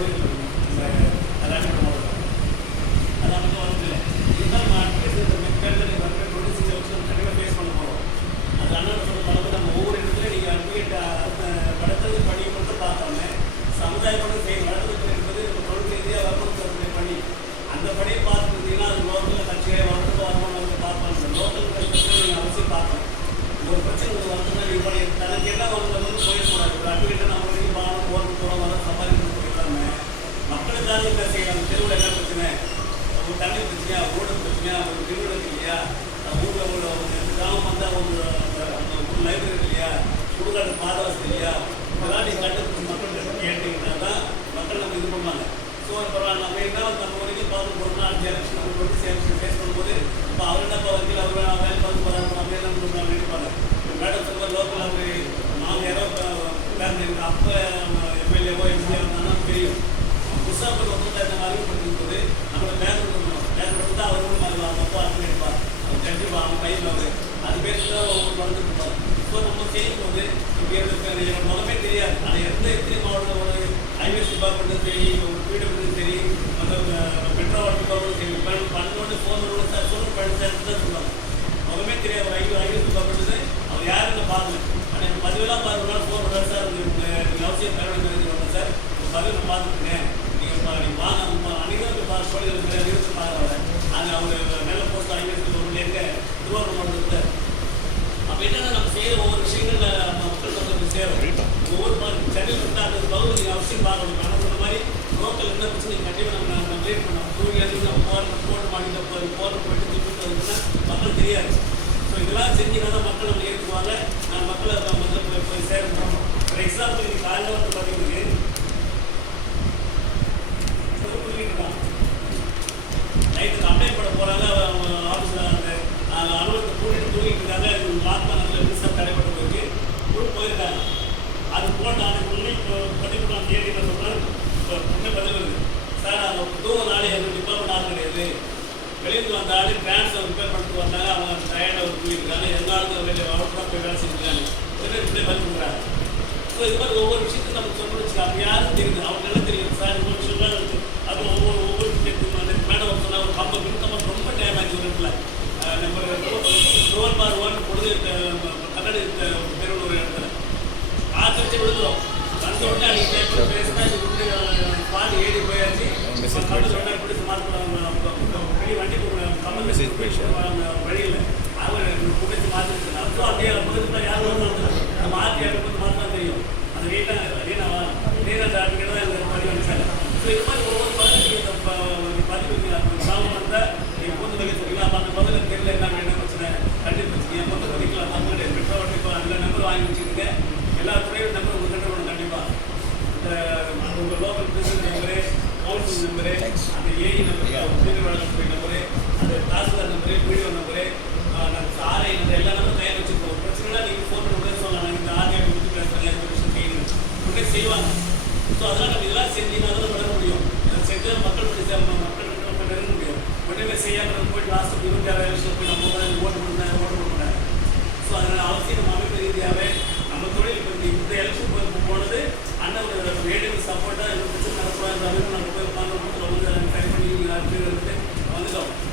கோடி இந்த ராணிப்பேட்டை மாவட்டம் அது நமக்கு வரதில்லை இருந்தாலும் நான் அட்லீஸ்ட் இந்த மெக்கானிக்கல் வந்து டுவெண்ட்டி சிக்ஸ் வருஷம் கண்டிப்பாக ஃபேஸ் பண்ண போகிறோம் அது அண்ணன் சொன்ன மாதிரி நம்ம ஒவ்வொரு இடத்துல நீங்கள் அட்வொகேட் படுத்தது பணி மட்டும் பார்க்காம சமுதாய பணம் செய்ய வளர்ந்து என்பது நம்ம தொழில் ரீதியாக வரணும் பணி அந்த பணியை பார்த்துருந்தீங்கன்னா அது லோக்கலில் கட்சியை வளர்ந்து வரணும் வந்து பார்ப்பாங்க லோக்கல் பிரச்சனை நீங்கள் அவசியம் பார்க்கணும் ஒரு பிரச்சனை உங்களுக்கு வரணும்னா நீங்கள் பண்ணி தனக்கு என்ன வரணும்னு போயிடக்கூடாது ஒரு அட்வொகேட்டை நம்ம வரைக்கும் பானம் போகிறது போகிறோம் வர சம்பாதிக்கணும் போயிடலாம மக்களுக்காக என்ன தெருவில் என்ன பிரச்சனை? ஒரு தண்ணி பிரச்சனையா? ரோடு பிரச்சனையா? ஒரு திருவிழா இல்லையா? ஊரில் உள்ள ஒரு கிராமம் வந்தால் ஒரு அந்த லைப்ரரி இல்லையா? சுடுகாட்டு பாதவாசி இல்லையா? இதெல்லாம் நீங்கள் கண்டு மக்கள்கிட்ட கேட்டீங்கன்னா தான் மக்கள் நம்ம இது பண்ணுவாங்க. ஸோ பரவாயில்ல நம்ம என்ன நம்ம வரைக்கும் பார்த்து போகிறோம்னா அஞ்சு எலெக்ஷன் நம்ம வந்து எலெக்ஷன் ஃபேஸ் பண்ணும்போது இப்போ அவர் என்ன வக்கீல் அவர் வேலை பார்த்து போகிறாங்க நம்ம என்ன பண்ணுறாங்க நினைப்பாங்க. மேடம் சொல்லுவார் லோக்கல் அவர் நாலு யாரோ பேர் அப்போ எம்எல்ஏவோ எம்எல்ஏ வந்தாலும் தெரியும். புதுசாக போய் இந்த மாதிரி போது நம்மளை பேர் கொடுக்கணும். பேர் கொடுத்தா அவர் கூட மாதிரி அப்பா அப்படி இருப்பார். அவர் கண்டிப்பாக அவன் கையில் அவர் அது பேர் தான் ஒவ்வொரு மருந்து கொடுப்பார் நம்ம போது இப்போ எனக்கு எனக்கு தெரியாது. ஆனால் எந்த எத்தனை மாவட்டம் ஒரு ஹைவேஸ் டிபார்ட்மெண்ட்டும் சரி ஒரு பிடபிள்யூ சரி அந்த பெட்ரோல் டிபார்ட்மெண்ட்டும் சரி பண்ண பண்ணோட ஃபோன் சார் சொல்லுங்க படிச்சு தான் சொல்லுவாங்க. தெரியாது. ஒரு ஹைவேஸ் டிபார்ட்மெண்ட் அவர் யாருன்னு பார்க்கல ஆனால் எனக்கு பதிவெல்லாம் பார்க்கணும் ஃபோன் பண்ணார் சார் நீங்கள் அவசியம் தர வேண்டியது சார் உங்கள் பதிவு நான் பார்த்துருக்கேன் நீங்கள் நீங்கள் வாங்க நம்ம அனைவரும் பார்த்து சொல்லி நிறுத்தி நல்ல போஸ்ட் எங்கே திருவாரூர் மாவட்டத்தில் அப்போ என்னன்னா நம்ம செய்கிற ஒவ்வொரு விஷயங்களில் நம்ம மக்கள் வந்து சேரும் ஒவ்வொரு சென்னையில் இருந்தால் அந்த பகுதி அவசியம் பார்க்கணும் ஆனால் சொன்ன மாதிரி லோக்கல் என்ன பிரச்சனை கண்டிப்பாக நம்ம நம்ம கிளியர் பண்ணணும் டூ நம்ம போகிற போட மாட்டேங்க போய் போகிற போயிட்டு திருப்பி வந்துன்னா மக்கள் தெரியாது ஸோ இதெல்லாம் செஞ்சீங்கன்னா தான் மக்கள் நம்ம ஏற்றுக்குவாங்க நான் மக்களை நம்ம போய் போய் சேரணும் ஃபார் எக்ஸாம்பிள் இன்னைக்கு காலையில் வந்து பார்த்தீங்கன்னா நைட்டு கம்ப்ளைண்ட் பண்ண போகிறாங்க அவங்க ஆஃபீஸில் அந்த அந்த அலுவலகத்தை கூட்டிட்டு தூங்கிட்டு இருக்காங்க. லாக் பண்ணதில் மின்சாரம் தடைப்பட்டு போயிருக்கு. கூட போயிருக்காங்க. அது போட்டு அதுக்கு உள்ள இப்போ பதிமூணாம் தேதி நான் சொல்கிறேன் இப்போ முன்னே பதில் வருது. சார் அவங்க தூங்க நாளே எங்கள் டிபார்ட்மெண்ட் ஆள் கிடையாது. வெளியிருந்து வந்த ஆள் டிரான்ஸ்ஃபர் ரிப்பேர் பண்ணிட்டு வந்தாங்க. அவங்க டயர்டாக ஒரு தூங்கிருக்காங்க எல்லாருக்கும் ஆளுக்கு வெளியே அவுட் போய் வேலை செஞ்சுருக்காங்க உடனே ரிப்ளை பதில் பண்ணுறாங்க ஸோ இது மாதிரி ஒவ்வொரு விஷயத்தையும் நம்ம சொல்லணும் வச்சுக்கலாம் அப்படி யாரும் தெரியுது அவங்க என்ன தெரியும் சார் இந்த ஒரு விஷயம் இருக்கு அது ஒவ்வொரு ஒவ்வொரு விஷயத்துக்கும் வந்து மேடம் சொன்னால் ஒரு கம்ப மின்கம்பம் ரொம்ப டைம் ஆச்சு ஒரு இடத்துல அஹ் நம்ம ரோல் பார் ஒன் பொழுது கண்ணடி பெருள் ஒரு இடத்துல ஆச்சு வச்சு விழுதுறோம் வந்த உடனே அன்னைக்கு பேப்பர் பேசினா இது வந்து பாதி ஏறி போயாச்சு கம்பல் உடனே பிடிச்சி மாற்ற வெளியே வண்டி கம்பல் Message போலீஸ் நம்பரு அந்த ஏஇ நம்பரு உதவி நம்பரு அந்த தாசில்தார் நம்பரு பிடிஓ நம்பரு நம்ம ஆர்ஐ நம்பர் எல்லா நம்பரும் தயார் வச்சுருக்கோம் பிரச்சனைலாம் நீங்கள் ஃபோன் பண்ணி சொல்லலாம். இந்த ஆர்ஐ கொடுத்து பேசுகிறாங்க விஷயம் செய்யணும். உடனே செய்வாங்க. ஸோ அதெல்லாம் இதெல்லாம் செஞ்சுனா தான் பண்ண முடியும். செஞ்சு மக்கள் படி நம்ம நெருங்க முடியும். உடனே செய்யாமல் போய் லாஸ்ட்டு இருபத்தி ஆறாயிரம் நம்ம ஓட்டு பண்ணேன் ஓட்டு பண்ணேன் ஸோ அதனால் அவசியம் நம்ம அமைப்பு ரீதியாகவே நம்ம தொழில் இப்போ இந்த எலெக்ஷன் போனது அண்ணன் வேடிக்கை சப்போர்ட்டாக எங்களுக்கு நடத்துகிறோம் அந்த அளவுக்கு நம்ம 何でだろう?